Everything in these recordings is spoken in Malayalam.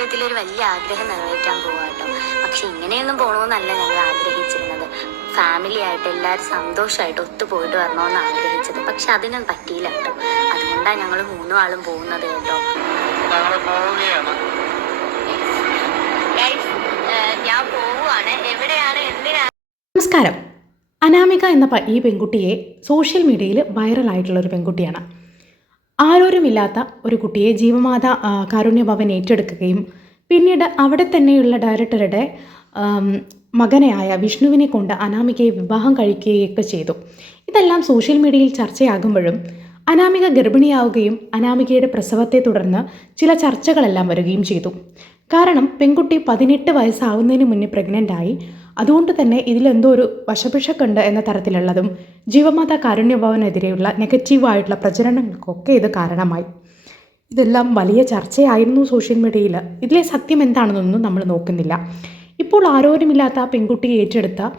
ജീവിതത്തിൽ ഒരു വലിയ ആഗ്രഹം നിറവേറ്റാൻ പോവാ കേട്ടോ. പക്ഷെ ഇങ്ങനെയൊന്നും പോകണമെന്നല്ല ഞങ്ങൾ ആഗ്രഹിച്ചിരുന്നത്. ഫാമിലി ആയിട്ട് എല്ലാവരും സന്തോഷമായിട്ട് ഒത്തുപോയിട്ട് വരണമെന്ന് ആഗ്രഹിച്ചത്. പക്ഷെ അതിനൊന്നും പറ്റിയില്ല കേട്ടോ. അതുകൊണ്ടാണ് ഞങ്ങൾ മൂന്നും ആളും പോകുന്നത് കേട്ടോ. ഞാൻ പോവുകയാണ് എവിടെയാണ്? എന്തിനാണ് നമസ്കാരം. അനാമിക എന്ന ഈ പെൺകുട്ടിയെ സോഷ്യൽ മീഡിയയിൽ വൈറലായിട്ടുള്ള ഒരു പെൺകുട്ടിയാണ്. ആരോരുമില്ലാത്ത ഒരു കുട്ടിയെ ജീവമാത കാരുണ്യഭവൻ ഏറ്റെടുക്കുകയും പിന്നീട് അവിടെ തന്നെയുള്ള ഡയറക്ടറുടെ മകനായ വിഷ്ണുവിനെ കൊണ്ട് അനാമികയെ വിവാഹം കഴിക്കുകയൊക്കെ ചെയ്തു. ഇതെല്ലാം സോഷ്യൽ മീഡിയയിൽ ചർച്ചയാകുമ്പോഴും അനാമിക ഗർഭിണിയാവുകയും അനാമികയുടെ പ്രസവത്തെ തുടർന്ന് ചില ചർച്ചകളെല്ലാം വരികയും ചെയ്തു. കാരണം പെൺകുട്ടി പതിനെട്ട് വയസ്സാവുന്നതിന് മുന്നേ പ്രഗ്നന്റ് ആയി അതുകൊണ്ട് തന്നെ ഇതിലെന്തോ ഒരു വശപിഷക്കുണ്ട് എന്ന തരത്തിലുള്ളതും ജീവമാതാ കാരുണ്യഭവനെതിരെയുള്ള നെഗറ്റീവായിട്ടുള്ള പ്രചരണങ്ങൾക്കൊക്കെ ഇത് കാരണമായി. ഇതെല്ലാം വലിയ ചർച്ചയായിരുന്നു സോഷ്യൽ മീഡിയയിൽ. ഇതിലെ സത്യം എന്താണെന്നൊന്നും നമ്മൾ നോക്കുന്നില്ല. ഇപ്പോൾ ആരോരുമില്ലാത്ത ആ പെൺകുട്ടിയെ ഏറ്റെടുത്ത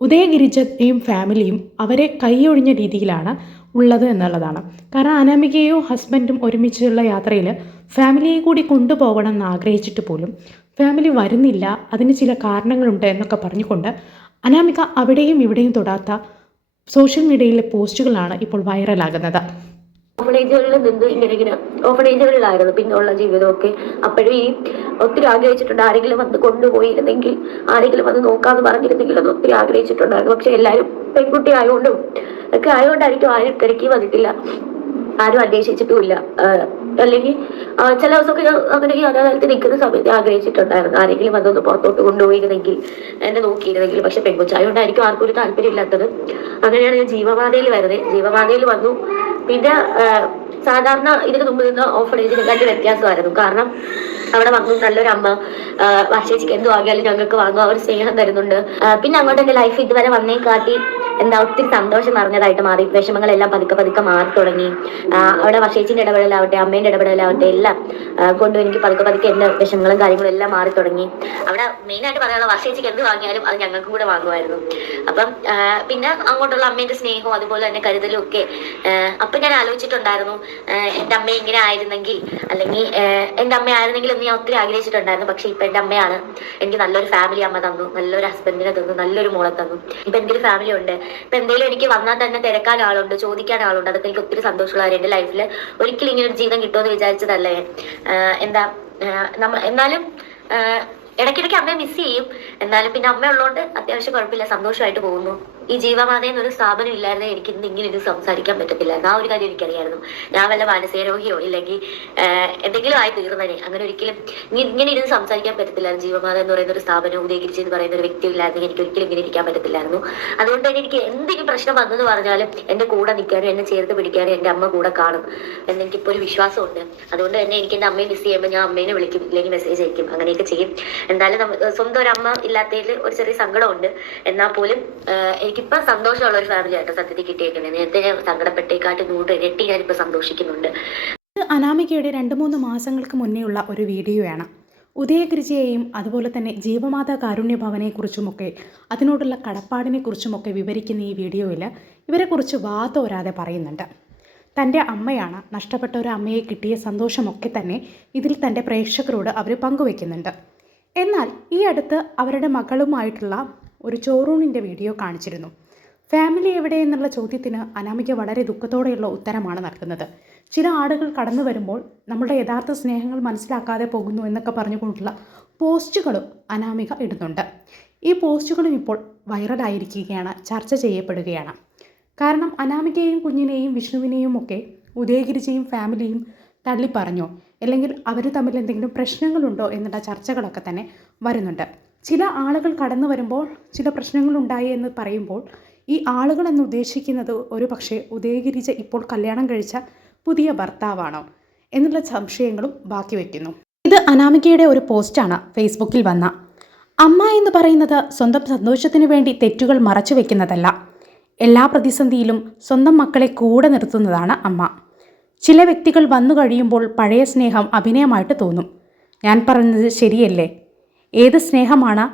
ഉദയഗിരിജയും ഫാമിലിയും അവരെ കൈയൊഴിഞ്ഞ രീതിയിലാണ് ഉള്ളത് എന്നുള്ളതാണ്. കാരണം അനാമികയോ ഹസ്ബൻഡും ഒരുമിച്ചുള്ള യാത്രയിൽ ഫാമിലിയെ കൂടി കൊണ്ടുപോകണം എന്ന് ആഗ്രഹിച്ചിട്ട് പോലും ഫാമിലി വരുന്നില്ല അതിന് ചില കാരണങ്ങളുണ്ട് എന്നൊക്കെ പറഞ്ഞുകൊണ്ട് അനാമിക അവിടെയും ഇവിടെയും തൊടാത്ത സോഷ്യൽ മീഡിയയിലെ പോസ്റ്റുകളാണ് ഇപ്പോൾ വൈറലാകുന്നത് ഓഫണേജുകളിൽ നിന്ന് ഇങ്ങനെ ഇങ്ങനെ ഓഫണേജുകളിലായിരുന്നു പിന്നുള്ള ജീവിതമൊക്കെ. അപ്പോഴും ഈ ഒത്തിരി ആഗ്രഹിച്ചിട്ടുണ്ട് ആരെങ്കിലും വന്ന് കൊണ്ടുപോയിരുന്നെങ്കിൽ ആരെങ്കിലും വന്ന് നോക്കാന്ന് പറഞ്ഞിരുന്നെങ്കിൽ അത് ഒത്തിരി ആഗ്രഹിച്ചിട്ടുണ്ടായിരുന്നു. പക്ഷെ എല്ലാവരും പെൺകുട്ടി ആയതുകൊണ്ടും ഒക്കെ ആയതുകൊണ്ടായിരിക്കും ആരും തിരക്കി വന്നിട്ടില്ല. ആരും അന്വേഷിച്ചിട്ടുമില്ല. അല്ലെങ്കിൽ ചില ദിവസമൊക്കെ അങ്ങനെ ഈ അനാഥാലയത്തിൽ നിൽക്കുന്ന സമയത്ത് ആഗ്രഹിച്ചിട്ടുണ്ടായിരുന്നു. ആരെങ്കിലും വന്നൊന്ന് പുറത്തോട്ട് കൊണ്ടുപോയിരുന്നെങ്കിൽ എന്നെ നോക്കിയിരുന്നെങ്കിൽ. പക്ഷെ പെൺകുച്ചായതുകൊണ്ടായിരിക്കും ആർക്കും ഒരു താല്പര്യമില്ലാത്തത്. അങ്ങനെയാണ് ഞാൻ ജീവപാതയിൽ വരുന്നത്. ജീവപാതയിൽ വന്നു. പിന്നെ സാധാരണ ഇതിന് മുമ്പ് നിന്ന് ഓഫറേജിനെക്കാട്ടി വ്യത്യാസമായിരുന്നു. കാരണം അവിടെ വന്നു നല്ലൊരു അമ്മ വർഷേച്ചിക്ക് എന്ത് വാങ്ങിയാലും ഞങ്ങൾക്ക് വാങ്ങും അവർ സ്നേഹം തരുന്നുണ്ട്. പിന്നെ അങ്ങോട്ട് എന്റെ ലൈഫ് ഇതുവരെ വന്നേ കാട്ടി എന്താ ഒത്തിരി സന്തോഷം നിറഞ്ഞതായിട്ട് മാറി. വിഷമങ്ങളെല്ലാം പതുക്കെ പതുക്കെ മാറി തുടങ്ങി. അവിടെ വർഷേച്ചിന്റെ ഇടപെടലാവട്ടെ അമ്മേന്റെ ഇടപെടലാവട്ടെ എല്ലാം കൊണ്ടും എനിക്ക് പതുക്കെ പതുക്കെ എന്റെ വിഷമങ്ങളും കാര്യങ്ങളും എല്ലാം മാറി തുടങ്ങി. അവിടെ മെയിൻ ആയിട്ട് പറയാനുള്ള വർഷേച്ചിക്ക് എന്ത് വാങ്ങിയാലും അത് ഞങ്ങൾക്കും കൂടെ വാങ്ങുമായിരുന്നു. അപ്പം പിന്നെ അങ്ങോട്ടുള്ള അമ്മേന്റെ സ്നേഹവും അതുപോലെ തന്നെ കരുതലും ഒക്കെ അപ്പൊ ഞാൻ ആലോചിച്ചിട്ടുണ്ടായിരുന്നു. എന്റെ അമ്മ ഇങ്ങനെ ആയിരുന്നെങ്കിൽ അല്ലെങ്കിൽ എന്റെ അമ്മ ആയിരുന്നെങ്കിൽ എന്ന് ഞാൻ ഒത്തിരി ആഗ്രഹിച്ചിട്ടുണ്ടായിരുന്നു. പക്ഷെ ഇപ്പൊ എന്റെ അമ്മയാണ് എനിക്ക് നല്ലൊരു ഫാമിലി അമ്മ തന്നു നല്ലൊരു ഹസ്ബൻഡിനെ തന്നു നല്ലൊരു മോളെ തന്നു. ഇപ്പൊ എന്റെ ഒരു ഫാമിലി ഉണ്ട്. ഇപ്പൊ എന്തെങ്കിലും എനിക്ക് വന്നാൽ തന്നെ തിരക്കാൻ ആളുണ്ട് ചോദിക്കാൻ ആളുണ്ട്. അതൊക്കെ എനിക്ക് ഒത്തിരി സന്തോഷമുള്ള കാര്യം എന്റെ ലൈഫിൽ ഒരിക്കലും ഇങ്ങനെ ഒരു ജീവിതം കിട്ടുമെന്ന് വിചാരിച്ചതല്ല എന്താ നമ്മ എന്നാലും ഇടയ്ക്കിടയ്ക്ക് അമ്മയെ മിസ് ചെയ്യും. എന്നാലും പിന്നെ അമ്മ ഉള്ളതുകൊണ്ട് അത്യാവശ്യം കുഴപ്പമില്ല സന്തോഷമായിട്ട് പോകുന്നു. ഈ ജീവമാത എന്നൊരു സ്ഥാപനം ഇല്ലായിരുന്നെ എനിക്ക് ഇന്ന് ഇങ്ങനെ ഇത് സംസാരിക്കാൻ പറ്റത്തില്ലായിരുന്നു. ആ ഒരു കാര്യം എനിക്കറിയായിരുന്നു. ഞാൻ വല്ല മാനസികരോഗിയോ ഇല്ലെങ്കിൽ എന്തെങ്കിലും ആയി തീർന്നനെ അങ്ങനെ ഒരിക്കലും ഇങ്ങ- ഇങ്ങനെ ഇരുന്ന് സംസാരിക്കാൻ പറ്റത്തില്ലായിരുന്നു. ജീവമാത എന്ന് പറയുന്ന ഒരു സ്ഥാപനം ഉദയഗിരിച്ച് എന്ന് പറയുന്ന ഒരു വ്യക്തി ഇല്ലായിരുന്നെങ്കിൽ എനിക്ക് ഒരിക്കലും ഇങ്ങനെ ഇരിക്കാൻ പറ്റത്തില്ലായിരുന്നു. അതുകൊണ്ട് തന്നെ എനിക്ക് എന്തെങ്കിലും പ്രശ്നം വന്നെന്ന് പറഞ്ഞാലും എന്റെ കൂടെ നിൽക്കാനും എന്നെ ചേർത്ത് പിടിക്കാനും എന്റെ അമ്മ കൂടെ കാണും എന്ന് എനിക്കിപ്പോൾ ഒരു വിശ്വാസമുണ്ട്. അതുകൊണ്ട് തന്നെ എനിക്ക് എന്റെ അമ്മയെ മിസ് ചെയ്യുമ്പോൾ ഞാൻ അമ്മേനെ വിളിക്കും ഇല്ലെങ്കിൽ മെസ്സേജ് അയക്കും അങ്ങനെയൊക്കെ ചെയ്യും. എന്തായാലും സ്വന്തം ഒരു അമ്മ ഇല്ലാത്തതിൽ ഒരു ചെറിയ സങ്കടമുണ്ട്. എന്നാൽ പോലും എനിക്കിപ്പോ സന്തോഷമുള്ള ഒരു ഫാമിലി ആയിട്ട് സത്യത്തിൽ കിട്ടിയേക്കുന്നത് നേരത്തെ ഞാൻ സങ്കടപ്പെട്ടേക്കാട്ട് നൂറ് ഇരട്ടി ഞാനിപ്പോ സന്തോഷിക്കുന്നുണ്ട്. അനാമികയുടെ രണ്ട് മൂന്ന് മാസങ്ങൾക്ക് മുന്നേ ഉള്ള ഒരു വീഡിയോയാണ്. ഉദയഗിരിജയെയും അതുപോലെ തന്നെ ജീവമാതാ കാരുണ്യഭവനെക്കുറിച്ചുമൊക്കെ അതിനോടുള്ള കടപ്പാടിനെക്കുറിച്ചുമൊക്കെ വിവരിക്കുന്ന ഈ വീഡിയോയിൽ ഇവരെക്കുറിച്ച് വാതോരാതെ പറയുന്നുണ്ട്. തന്റെ അമ്മയാണ് നഷ്ടപ്പെട്ട ഒരു അമ്മയെ കിട്ടിയ സന്തോഷമൊക്കെ തന്നെ ഇതിൽ തന്റെ പ്രേക്ഷകരോട് അവർ പങ്കുവെക്കുന്നുണ്ട്. എന്നാൽ ഈ അടുത്ത് അവരുടെ മകളുമായിട്ടുള്ള ഒരു ചോറൂണിന്റെ വീഡിയോ കാണിച്ചിരുന്നു. ഫാമിലി എവിടെ എന്നുള്ള ചോദ്യത്തിന് അനാമിക വളരെ ദുഃഖത്തോടെയുള്ള ഉത്തരമാണ് നൽകുന്നത്. ചില ആളുകൾ കടന്നു വരുമ്പോൾ നമ്മുടെ യഥാർത്ഥ സ്നേഹങ്ങൾ മനസ്സിലാക്കാതെ പോകുന്നു എന്നൊക്കെ പറഞ്ഞുകൊണ്ടുള്ള പോസ്റ്റുകളും അനാമിക ഇടുന്നുണ്ട്. ഈ പോസ്റ്റുകളും ഇപ്പോൾ വൈറലായിരിക്കുകയാണ് ചർച്ച ചെയ്യപ്പെടുകയാണ്. കാരണം അനാമികയെയും കുഞ്ഞിനെയും വിഷ്ണുവിനെയും ഒക്കെ ഉദയഗിരിജയും ഫാമിലിയും തള്ളിപ്പറഞ്ഞോ. അല്ലെങ്കിൽ അവർ തമ്മിൽ എന്തെങ്കിലും പ്രശ്നങ്ങളുണ്ടോ എന്നുള്ള ചർച്ചകളൊക്കെ തന്നെ വരുന്നുണ്ട്. ചില ആളുകൾ കടന്നു വരുമ്പോൾ ചില പ്രശ്നങ്ങൾ ഉണ്ടായി എന്ന് പറയുമ്പോൾ ഈ ആളുകൾ എന്ന് ഉദ്ദേശിക്കുന്നത് ഒരു പക്ഷേ ഉദയഗിരിജ ഇപ്പോൾ കല്യാണം കഴിച്ച പുതിയ ഭർത്താവാണോ എന്നുള്ള സംശയങ്ങളും ബാക്കി വയ്ക്കുന്നു ഇത് അനാമികയുടെ ഒരു പോസ്റ്റാണ് ഫേസ്ബുക്കിൽ വന്ന. അമ്മ എന്ന് പറയുന്നത് സ്വന്തം സന്തോഷത്തിനു വേണ്ടി തെറ്റുകൾ മറച്ചു വെക്കുന്നതല്ല. എല്ലാ പ്രതിസന്ധിയിലും സ്വന്തം മക്കളെ കൂടെ നിർത്തുന്നതാണ് അമ്മ. ചില വ്യക്തികൾ വന്നു കഴിയുമ്പോൾ പഴയ സ്നേഹം അഭിനയമായിട്ട് തോന്നും. ഞാൻ പറഞ്ഞത് ശരിയല്ലേ? ഏത് സ്നേഹമാണ്?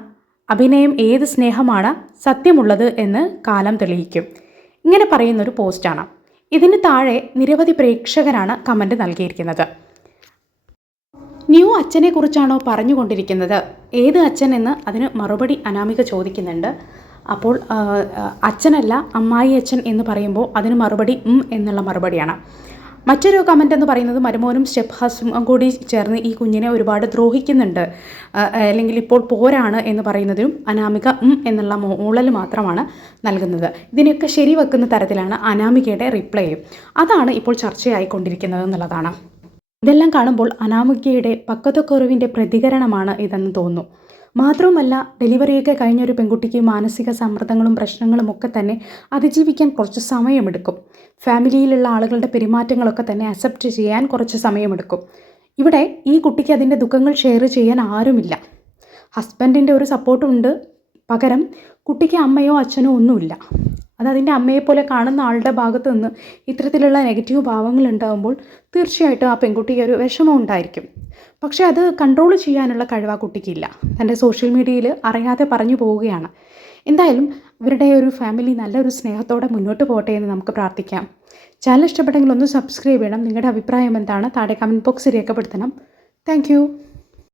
അഭിനയം ഏത് സ്നേഹമാണ്? സത്യമുള്ളത് എന്ന് കാലം തെളിയിക്കും. ഇങ്ങനെ പറയുന്നൊരു പോസ്റ്റാണ്. ഇതിന് താഴെ നിരവധി പ്രേക്ഷകരാണ് കമന്റ് നൽകിയിരിക്കുന്നത്. ന്യൂ അച്ഛനെ കുറിച്ചാണോ പറഞ്ഞുകൊണ്ടിരിക്കുന്നത്? ഏത് അച്ഛൻ എന്ന് അതിന് മറുപടി അനാമിക ചോദിക്കുന്നുണ്ട്. അപ്പോൾ അച്ഛനല്ല അമ്മായി അച്ഛൻ എന്ന് പറയുമ്പോൾ അതിന് മറുപടി ഉം എന്നുള്ള മറുപടിയാണ്. മറ്റൊരു കമന്റ് എന്ന് പറയുന്നത് മരുമോനും സ്റ്റെപ്പ് ഹസും കൂടി ചേർന്ന് ഈ കുഞ്ഞിനെ ഒരുപാട് ദ്രോഹിക്കുന്നുണ്ട്. അല്ലെങ്കിൽ ഇപ്പോൾ പോരാണ് എന്ന് പറയുന്നതിനും അനാമിക ഉം എന്നുള്ള മൂളൽ മാത്രമാണ് നൽകുന്നത്. ഇതിനെയൊക്കെ ശരിവെക്കുന്ന തരത്തിലാണ് അനാമികയുടെ റിപ്ലൈ അതാണ് ഇപ്പോൾ ചർച്ചയായിക്കൊണ്ടിരിക്കുന്നത് എന്നുള്ളതാണ്. ഇതെല്ലാം കാണുമ്പോൾ അനാമികയുടെ പക്വതക്കുറവിന്റെ പ്രതികരണമാണ് ഇതെന്ന് തോന്നുന്നു. മാത്രവുമല്ല ഡെലിവറിയൊക്കെ കഴിഞ്ഞ ഒരു പെൺകുട്ടിക്ക് മാനസിക സമ്മർദ്ദങ്ങളും പ്രശ്നങ്ങളും ഒക്കെ തന്നെ അതിജീവിക്കാൻ കുറച്ച് സമയമെടുക്കും. ഫാമിലിയിലുള്ള ആളുകളുടെ പെരുമാറ്റങ്ങളൊക്കെ തന്നെ അക്സെപ്റ്റ് ചെയ്യാൻ കുറച്ച് സമയമെടുക്കും. ഇവിടെ ഈ കുട്ടിക്ക് അതിന്റെ ദുഃഖങ്ങൾ ഷെയർ ചെയ്യാൻ ആരുമില്ല. ഹസ്ബൻഡിന്റെ ഒരു സപ്പോർട്ടുണ്ട് പകരം കുട്ടിക്ക് അമ്മയോ അച്ഛനോ ഒന്നുമില്ല. അത് അതിന്റെ അമ്മയെപ്പോലെ കാണുന്ന ആളുടെ ഭാഗത്തു നിന്ന് ഇത്തരത്തിലുള്ള നെഗറ്റീവ് ഭാവങ്ങൾ ഉണ്ടാകുമ്പോൾ തീർച്ചയായിട്ടും ആ പെൺകുട്ടിക്ക് ഒരു വിഷമം ഉണ്ടായിരിക്കും. പക്ഷേ അത് കൺട്രോൾ ചെയ്യാനുള്ള കഴിവ് ആ കുട്ടിക്കില്ല. തന്റെ സോഷ്യൽ മീഡിയയിൽ അറിയാതെ പറഞ്ഞു പോവുകയാണ്. എന്തായാലും ഇവരുടെ ഒരു ഫാമിലി നല്ലൊരു സ്നേഹത്തോടെ മുന്നോട്ട് പോട്ടെ എന്ന് നമുക്ക് പ്രാർത്ഥിക്കാം. ചാനൽ ഇഷ്ടപ്പെട്ടെങ്കിൽ ഒന്ന് സബ്സ്ക്രൈബ് ചെയ്യണം. നിങ്ങളുടെ അഭിപ്രായം എന്താണ്? താഴെ കമന്റ് ബോക്സ് രേഖപ്പെടുത്തണം. താങ്ക്